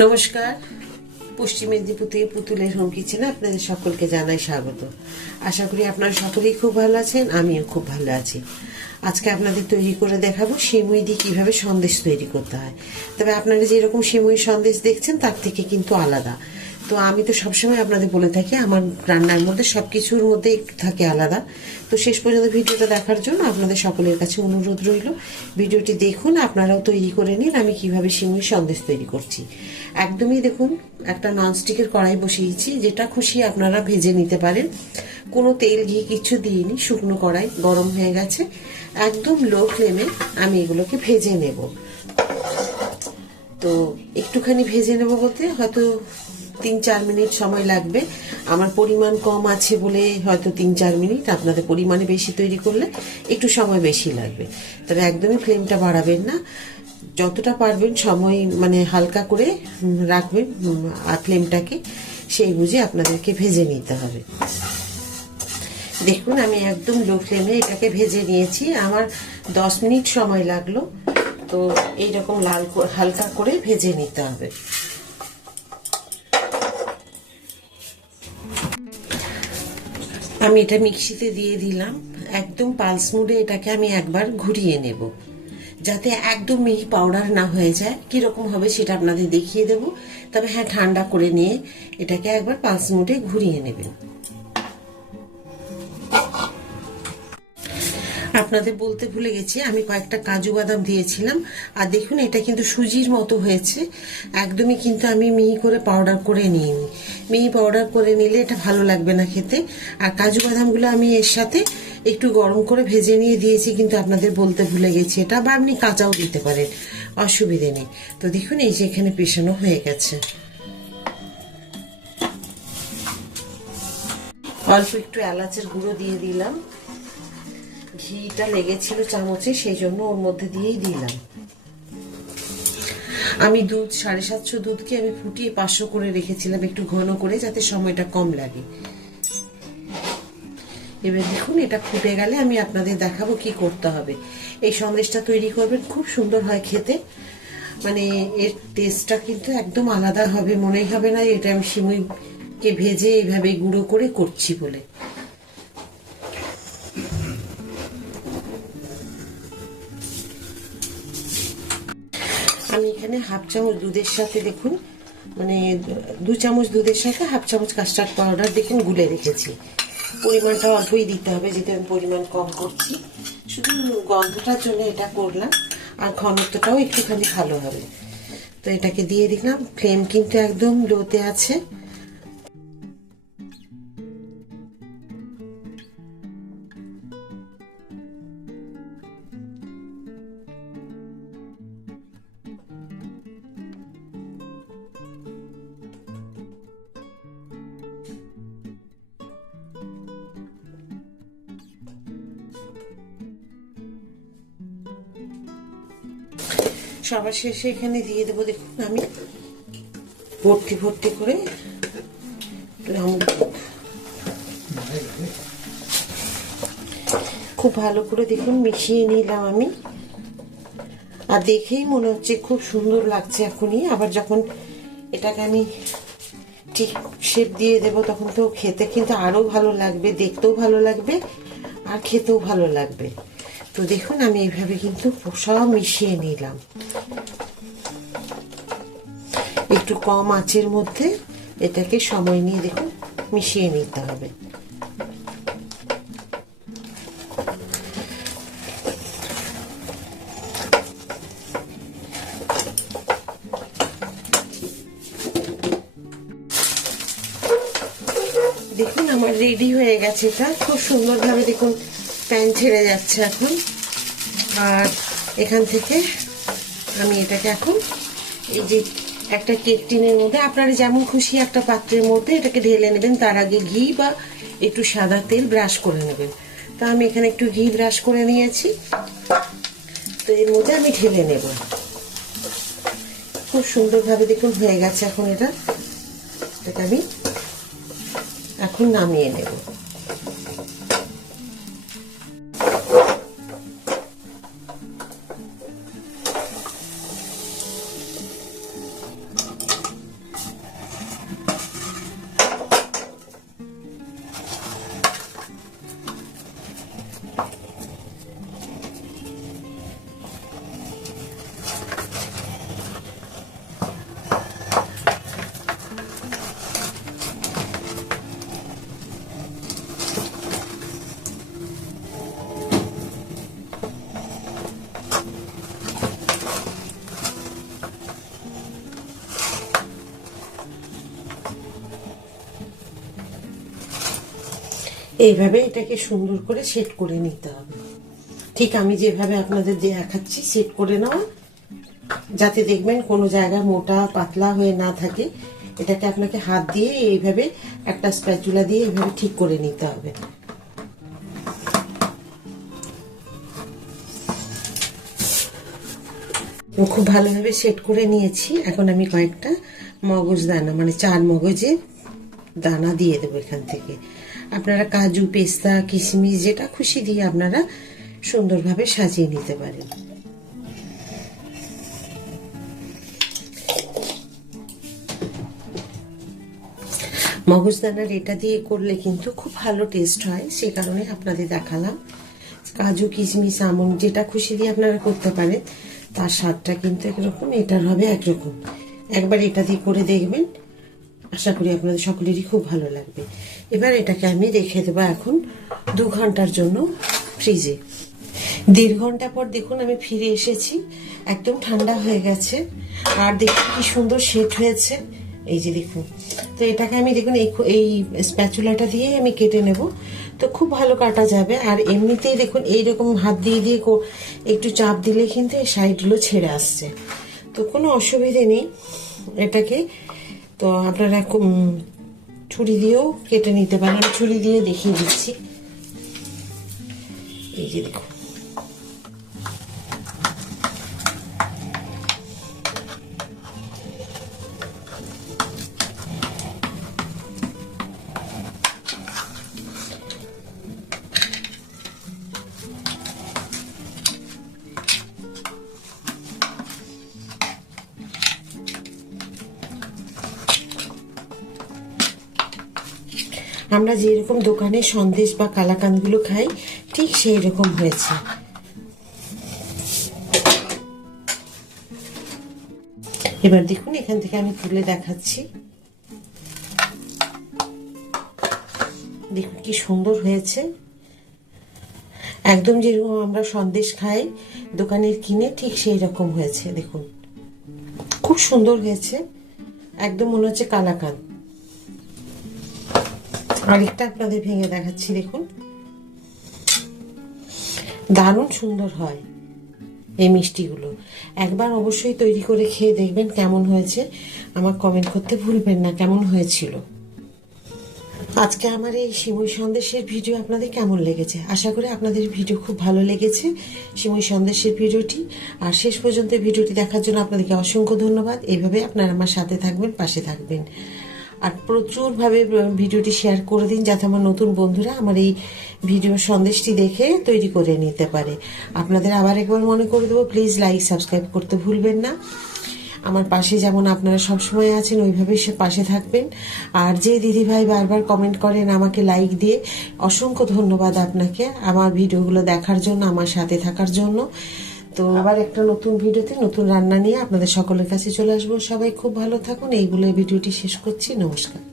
নমস্কার। পশ্চিম মেদিনীপুর থেকে পুতুলের হোম কিচেনে আপনাদের সকলকে জানাই স্বাগত। আশা করি আপনারা সকলেই খুব ভালো আছেন, আমিও খুব ভালো আছি। আজকে আপনাদের তৈরি করে দেখাবো সিমুই দিয়ে কিভাবে সন্দেশ তৈরি করতে হয়। তবে আপনারা যেরকম সিমুই সন্দেশ দেখছেন তার থেকে কিন্তু আলাদা। তো আমি তো সবসময় আপনাদের বলে থাকি আমার রান্নার মধ্যে সবকিছুর মধ্যে একটু থাকে আলাদা। তো শেষ পর্যন্ত ভিডিওটা দেখার জন্য আপনাদের সকলের কাছে অনুরোধ রইল, ভিডিওটি দেখুন, আপনারাও তৈরি করে নিন আমি কিভাবে সিমুই সন্দেশ তৈরি করছি। একদমই দেখুন, একটা ননস্টিকের কড়াই বসিয়েছি, যেটা খুশি আপনারা ভেজে নিতে পারেন। কোনো তেল ঘি কিছু দিইনি, শুকনো কড়াই গরম হয়ে গেছে। একদম লো ফ্লেমে আমি এগুলোকে ভেজে নেব। তো একটুখানি ভেজে নেব বলতে হয়তো 3-4 মিনিট সময় লাগবে। আমার পরিমাণ কম আছে বলে হয়তো 3-4 মিনিট, আপনাদের পরিমাণে বেশি তৈরি করলে একটু সময় বেশি লাগবে। তবে একদমই ফ্লেমটা বাড়াবেন না, যতটা পারবেন সময় হালকা করে রাখবেন আর ফ্লেমটাকে সেই বুঝে আপনাদেরকে ভেজে নিতে হবে। দেখুন আমি একদম লো ফ্লেমে এটাকে ভেজে নিয়েছি, আমার 10 মিনিট সময় লাগলো। তো এইরকম লাল হালকা করে ভেজে নিতে হবে। আমি এটা মিক্সিতে দিয়ে দিলাম, একদম পালস মোডে এটাকে আমি একবার ঘুরিয়ে নেব, যাতে একদম মিহি পাউডার না হয়ে যায়। কিরকম হবে সেটা আপনাদের দেখিয়ে দেব। তবে হ্যাঁ, ঠান্ডা করে নিয়ে এটাকে একবার পালস মোডে ঘুরিয়ে নেবেন। আপনাদের বলতে ভুলে গেছি, আমি কয়েকটা কাজু বাদাম দিয়েছিলাম। আর দেখুন এটা কিন্তু সুজির মতো হয়েছে, একদমই কিন্তু আমি মিহি করে পাউডার করে নিইনি। মিহি পাউডার করে নিলে এটা ভালো লাগবে না খেতে। আর কাজু বাদামগুলো আমি এর সাথে একটু গরম করে ভেজে নিয়ে দিয়েছি, কিন্তু আপনাদের বলতে ভুলে গেছি এটা, বা আপনি কাঁচাও দিতে পারেন, অসুবিধে নেই। তো দেখুন এই যে এখানে পেশানো হয়ে গেছে। অল্প একটু এলাচের গুঁড়ো দিয়ে দিলাম, ঘিটা লেগেছিল চামচে সেই জন্য ওর মধ্যে দিয়েই দিলাম। আমি দুধ 750 দুধকে আমি ফুটিয়ে 500 করে রেখেছিলাম, একটু ঘন করে, যাতে সময়টা কম লাগে। এবার দেখুন এটা ফুটে গেলে আমি আপনাদের দেখাবো কি করতে হবে। এই সন্দেশটা তৈরি করবেন, খুব সুন্দর হয় খেতে। এর টেস্টটা কিন্তু একদম আলাদা হবে, মনেই হবে না এটা আমি সিমুইকে ভেজে এইভাবে গুঁড়ো করে করছি বলে। আমি এখানে হাফ চামচ দুধের সাথে দেখুন 2 চামচ দুধের সাথে হাফ চামচ কাস্টার্ড পাউডার দেখুন গুলে রেখেছি। পরিমাণটা অল্পই দিতে হবে, যেহেতু আমি পরিমাণ কম করছি। শুধু গন্ধটার জন্য এটা করলাম, আর ঘনত্বটাও একটুখানি ভালো হবে। তো এটাকে দিয়ে দিলাম, ফ্লেম কিন্তু একদম লোতে আছে। সবার শেষে এখানে দিয়ে দেবো দেখুন আমি ভর্তি ভর্তি করে খুব ভালো করে দেখুন মিশিয়ে নিলাম আমি। আর দেখেই মনে হচ্ছে খুব সুন্দর লাগছে এখনই। আবার যখন এটাকে আমি ঠিক শেপ দিয়ে দেবো তখন তো খেতে কিন্তু আরো ভালো লাগবে, দেখতেও ভালো লাগবে আর খেতেও ভালো লাগবে। তো দেখুন আমি এইভাবে কিন্তু সব মিশিয়ে নিলাম, একটু কম আঁচের মধ্যে এটাকে সময় নিয়ে দেখুন মিশিয়ে নিতে হবে। দেখুন আমার রেডি হয়ে গেছে, এটা খুব সুন্দরভাবে দেখুন প্যান ছেড়ে যাচ্ছে এখন। আর এখান থেকে আমি এটাকে এখন এই যে একটা কেক টিনের মধ্যে, আপনারা যেমন খুশি একটা পাত্রের মধ্যে এটাকে ঢেলে নেবেন। তার আগে ঘি বা একটু সাদা তেল ব্রাশ করে নেবেন। তো আমি এখানে একটু ঘি ব্রাশ করে নিয়েছি, তো এর মধ্যে আমি ঢেলে নেব। খুব সুন্দরভাবে দেখুন হয়ে গেছে এখন এটাকে আমি এখন নামিয়ে নেব। এইভাবে এটাকে সুন্দর করে সেট করে নিতে হবে, ঠিক আমি যেভাবে আপনাদের দেখাচ্ছি সেট করে নাও, যাতে দেখবেন কোনো জায়গায় মোটা পাতলা হয়ে না থাকে। এটাকে আপনাকে হাত দিয়ে এইভাবে একটা স্প্যাচুলা দিয়ে এইভাবে ঠিক করে নিতে হবে। খুব ভালোভাবে সেট করে নিয়েছি। এখন আমি কয়েকটা মগজ দানা মানে 4 মগজের দানা দিয়ে দেবো এখান থেকে। আপনারা কাজু, পেস্তা, কিশমিশ যেটা খুশি দিয়ে আপনারা সুন্দরভাবে সাজিয়ে নিতে পারেন। মগজদানার এটা দিয়ে করলে কিন্তু খুব ভালো টেস্ট হয়, সে কারণে আপনাদের দেখালাম। কাজু, কিশমিশ, আমন্ড যেটা খুশি দিয়ে আপনারা করতে পারেন, তার স্বাদটা কিন্তু একরকম, এটার হবে একরকম। একবার এটা দিয়ে করে দেখবেন, আশা করি আপনাদের সকলেরই খুব ভালো লাগবে। এবার এটাকে আমি রেখে দেবো এখন 2 ঘন্টার জন্য ফ্রিজে। 1.5 ঘন্টা পর দেখুন আমি ফিরে এসেছি, একদম ঠান্ডা হয়ে গেছে। আর দেখুন কি সুন্দর সেট হয়েছে, এই যে দেখুন। তো এটাকে আমি দেখুন এই স্প্যাচুলাটা দিয়ে আমি কেটে নেব, তো খুব ভালো কাটা যাবে। আর এমনিতেই দেখুন এইরকম হাত দিয়ে দিয়ে একটু চাপ দিলে কিন্তু এই সাইডগুলো ছেড়ে আসছে, তো কোনো অসুবিধে নেই এটাকে। তো আপনারা ছুরি দিয়েও কেটে নিতে পারেন, ছুরি দিয়ে দেখিয়ে দিচ্ছি। এই যে দেখুন, আমরা যেরকম দোকানে সন্দেশ বা কালাকাঁদগুলো খাই ঠিক সেই রকম হয়েছে। এবার দেখুন এখান থেকে আমি তুলে দেখাচ্ছি, দেখুন কি সুন্দর হয়েছে, একদম যেরকম আমরা সন্দেশ খাই দোকানের কিনে ঠিক সেই রকম হয়েছে। দেখুন খুব সুন্দর হয়েছে, একদম মনে হচ্ছে কালাকাঁদ। আরেকটা আপনাদের ভেঙে দেখাচ্ছি, দেখুন দারুণ সুন্দর হয় এই মিষ্টিগুলো। একবার অবশ্যই তৈরি করে খেয়ে দেখবেন কেমন হয়েছে, আমার কমেন্ট করতে ভুলবেন না কেমন হয়েছিল। আজকে আমার এই সিমুই সন্দেশের ভিডিও আপনাদের কেমন লেগেছে? আশা করি আপনাদের ভিডিও খুব ভালো লেগেছে, সিমুই সন্দেশের ভিডিওটি। আর শেষ পর্যন্ত ভিডিওটি দেখার জন্য আপনাদেরকে অসংখ্য ধন্যবাদ। এইভাবে আপনারা আমার সাথে থাকবেন, পাশে থাকবেন, আর প্রচুরভাবে ভিডিওটি শেয়ার করে দিন, যাতে আমার নতুন বন্ধুরা আমার এই ভিডিও সন্দেশটি দেখে তৈরি করে নিতে পারে। আপনাদের আবার একবার মনে করে দেবো, প্লিজ লাইক সাবস্ক্রাইব করতে ভুলবেন না। আমার পাশে যেমন আপনারা সবসময় আছেন ওইভাবেই সে পাশে থাকবেন। আর যে দিদিভাই বারবার কমেন্ট করেন আমাকে লাইক দিয়ে, অসংখ্য ধন্যবাদ আপনাকে আমার ভিডিওগুলো দেখার জন্য, আমার সাথে থাকার জন্য। তো আবার একটা নতুন ভিডিওতে নতুন রান্না নিয়ে আপনাদের সকলের কাছে চলে আসবো। সবাই খুব ভালো থাকুন, এই বলে ভিডিওটি শেষ করছি। নমস্কার।